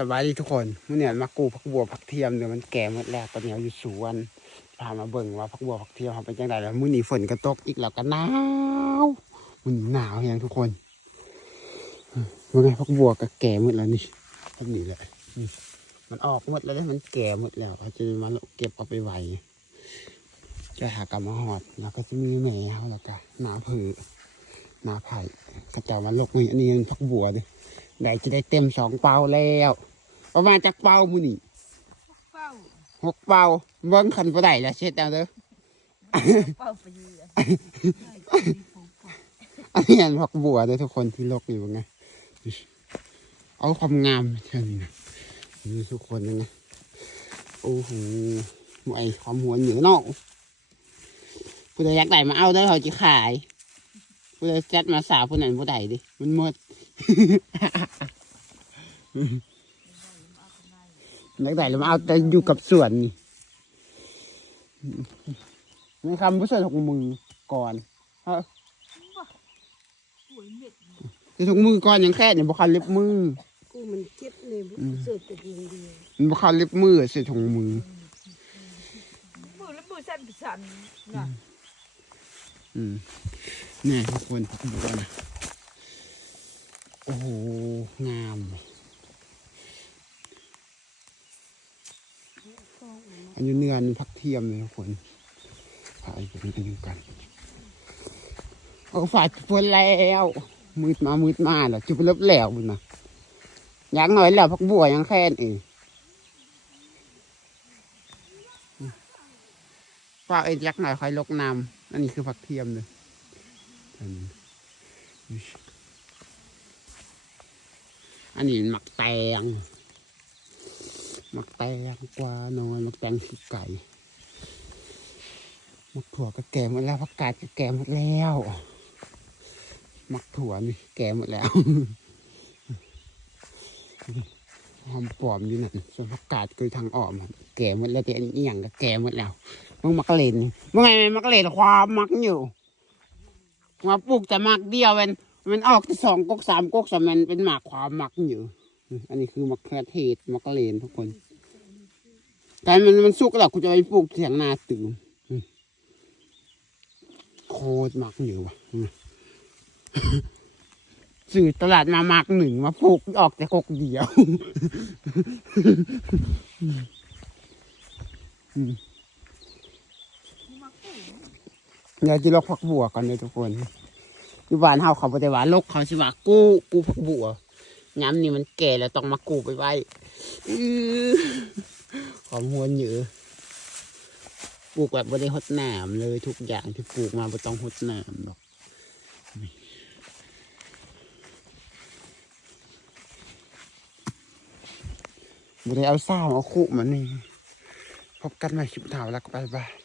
สบายดีทุกคนเมื่อเนี่ยมากูผักบัวผักเทียมเนี่ยมันแก่หมดแล้วตอนนี้เราอยู่สวนพามาเบิ่งว่าผักบัวผักเทียมเขาเป็นจังไดแล้วมื่อนี้ฝนก็ตกอีกแล้วก็หนาวมื่อนี้หนาวแฮงทุกคนว่าไงผักบัวก็แก่หมดแล้วนี่แบบนี้แหละนี่มันออกหมดแล้วเด้มันแก่หมดแล้วเขาจะมาเก็บเอาไปไว้จะหากลับมาหอดแล้วก็จะมีแหม่เขาแล้วก็หนาผือหนาไผ่กระจามาลกนี่อันนี้มันผักบัวดิได้จะได้เต็มสองเปาแล้ว ประมาณจากเปามูนี่เป้าหกเปาเบิ้งคันบ่ได้แล้วเช็ดเอาเด้อเป้าไปยืนอันนี้อันพักบัวเด้อทุกคนที่ลกอยู่ไงเอาความงามเท่านี้นะนี่ทุกคนเลยนะโอ้โหไอความหัวเหนือเนาะผู้ใดอยากได้มาเอาได้อเขาจะขายผู้ใดจัดมาสาวผู้นั้นผู้ใดดิมันหมด นักได้แล้วมาเอาแต่อยู่กับส่วนนี่ไม่คำผู้ส่วนของมือก่อนเอ้าสวยเม็ดจะถุงมือก่อนยังแค่เนี่ยบุคคลเล็บมือกูมันเจ็บเลยเสือติดมือเดียวมันบุคคลเล็บมือใส่ถุงมือมือแล้วมือสั่นสั่นนะอืมเนี่ยทุกคนดูกันนะโอ้โหงามว่ะ อันนี้เนื้อนพักเทียมเลยทุกคนถ่ายไปดูกันเอาฝาดฝนแล้ว มืดมามืดมาแล้วจุบเล็บแล้วบุญนะอยังหน่อยแล้วพักบัวยังแค่นเองฝากเอ็ดยักษ์หน่อยคอยลกน้ำอันนี้คือผักเทียมเลยอันนี้หมักแตง มักแตงกวาน้อยมักแตงขี้ไก่มักถั่วก็แก่หมดแล้วผักกาดก็แก่หมดแล้วมักถั่วนี่แก่หมดแล้วหอมปลอมอยู่นั่นส่วนผักกาดคือทางอ้อมแก่หมดแล้วแต่อันนี้อย่างก็แก่หมดแล้วมึงมักเล่นมึงไงมันมักเล่นความมักอยู่มาปลูกแต่มักเดียวมันมันออกที่สองกกสามกกสามมันเป็นหมากความมักอยู่ อันนี้คือมักแคเทศมักเลนทุกคน แต่มันมันสุกแล้วกูจะไปปลูกเถียงนาตื่มโคตรมักอยู่ว่ะสื่อตลาดมามักหนึ่งมาปลูกออกแต่กกเดียวเดี๋ยวจะลอกผักบัวกันเลยทุกคนอยู่บ้านเฮาเขาบ่ได้ว่าลกเขาสิว่ากู้กู้ผักบัวย้ำนี่มันแก่แล้วต้องมากู้ไปไว้ หอความหวนเยอะปลูกแบบไม่ได้หดน้ำเลยทุกอย่างที่ปลูกมาบ่ต้องหดน้ำหรอกไม่ได้เอาซ่าเอาคู่มันนี่พบกันใหม่คลิปถาวแล้วก็ไปบาย